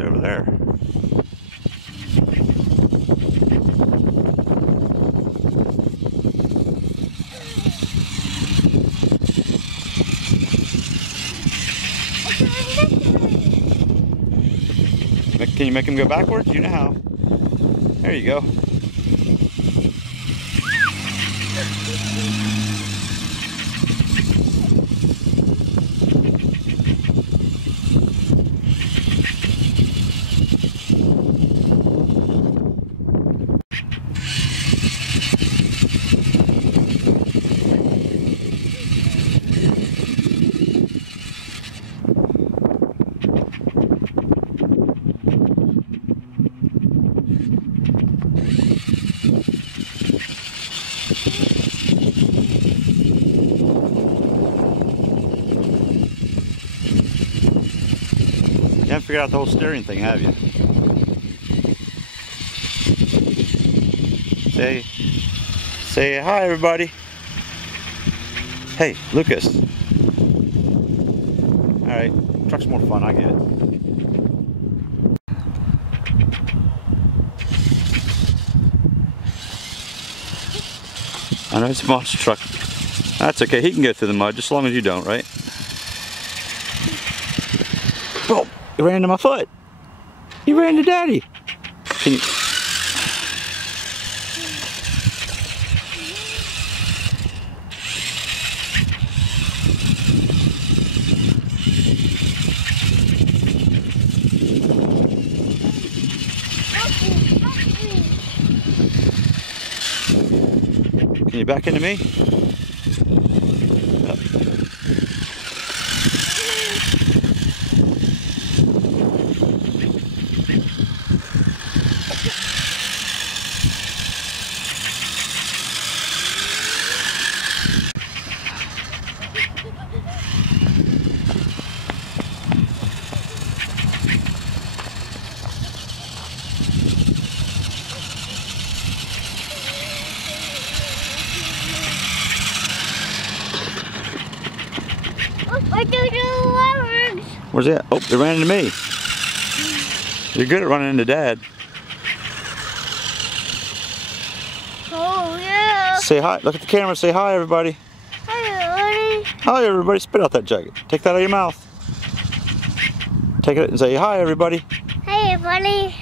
truck's over there. Can you make him go backwards? You know how. There you go. You haven't figured out the whole steering thing, have you? Say hi, everybody. Hey, Lucas. All right, truck's more fun, I get it. I know it's a monster truck. That's okay, he can go through the mud, just as long as you don't, right? Oh, he ran into my foot. He ran to Daddy. Can you... Can you back into me? Up. Where's that? Oh, they ran into me. You're good at running into Dad. Oh, yeah. Say hi. Look at the camera. Say hi, everybody. Hi, everybody. Hi, everybody. Spit out that jacket. Take that out of your mouth. Take it and say hi, everybody. Hey, everybody.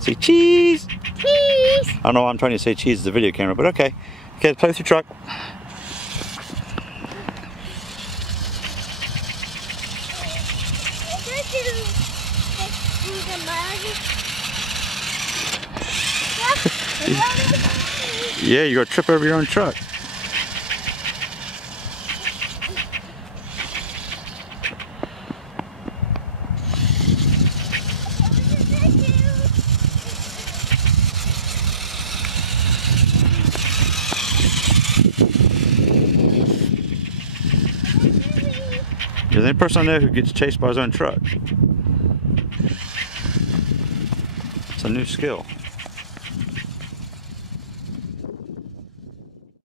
Say cheese. Cheese. I don't know why I'm trying to say cheese as a video camera, but okay. Okay, play with your truck. Yeah, you're gonna trip over your own truck. You're the only person I know who gets chased by his own truck. It's a new skill.